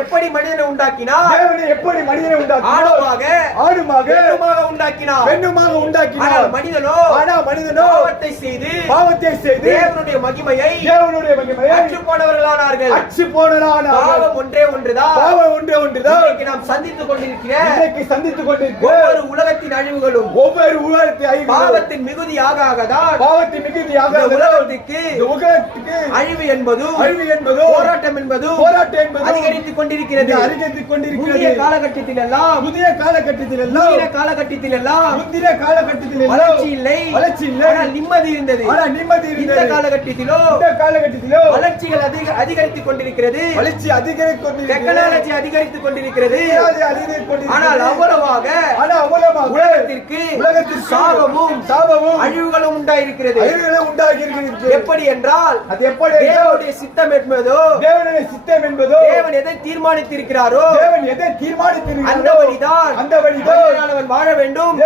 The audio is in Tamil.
எப்படி மனிதனை உண்டாக்கினார்? தேவனை எப்படி மனிதனை உண்டாக்கினார்? ஆணவமாக ஆடுமாக பெண்ணுமாக உண்டாக்கினார். பெண்ணுமாக உண்டாக்கினார். மனிதனோ ஆனா மனிதனோ பாவத்தை செய்து பாவத்தை செய்து தேவனுடைய மகிமையை தேவனுடைய மகிமையை அற்று போனவர்களானார்கள் அச்சு போனதான பாவம் ஒன்றே ஒன்றுதான் பாவம் ஒன்றே ஒன்றுதான் இன்றைக்கு நாம் சந்தித்துக் கொண்டிருக்கிற இன்றைக்கு சந்தித்துக் கொண்டிருக்கிற ஒவ்வொரு உலகத்தின் அழிவுகளும் ஒவ்வொரு உலகத்தை ஐந்து பாவத்தின் மிகுதியாக ஆகதான். பாவத்தின் மிகுதியாக இந்த உலகத்துக்கு உலகத்துக்கு அழிவு என்பதும் அழிவு என்பதோ போராட்டம் என்பதும் போராட்டம் என்பதும் அதிகரித்துக் கொண்டிருக்கிறது. அதிகரித்துக் புதிய கொண்டிருக்கிறது. காலகட்டத்தில் எல்லாம் புதிய காலகட்டத்தில் எல்லாம் புதிய காலகட்டத்தில் எல்லாம் முந்தின காலகட்டத்தில் வளர்ச்சி இல்லை. வளர்ச்சி இல்லை. ஆனால் நிம்மதி இருந்தது. ஆனா நிம்மதி இந்த இருந்தது. காலகட்டத்திலோ இந்த காலகட்டத்திலோ வளர்ச்சிகள் அதிக அதிகரித்துக் கொண்டிருக்கிறது. வளர்ச்சி அதிகரித்துக் கொண்டிருக்கிறது. டெக்னாலஜி அதிகரித்துக் கொண்டிருக்கிறது. ஆனால் அவ்வளவாக ஆனா அவ்வளவாக உலகத்திற்கு உலகத்திற்கு சாபமும் சாபமும் அழிவுகளும் உண்டாயிருக்கிறது. அழிவுகளும் உண்டாகி இருக்கிறது எப்படி என்றால் அது எப்படி தேவனுடைய சித்தம் என்பதோ தேவனுடைய சித்தம் என்பதோ தேவன் எதை தீர்மானித்திருக்கிறாரோ தேவன் எதை தீர்மானித்திருக்கிறாரோ அந்த வழிதான் அந்த வழிதான் மனிதனானவன் வாழ வேண்டும்.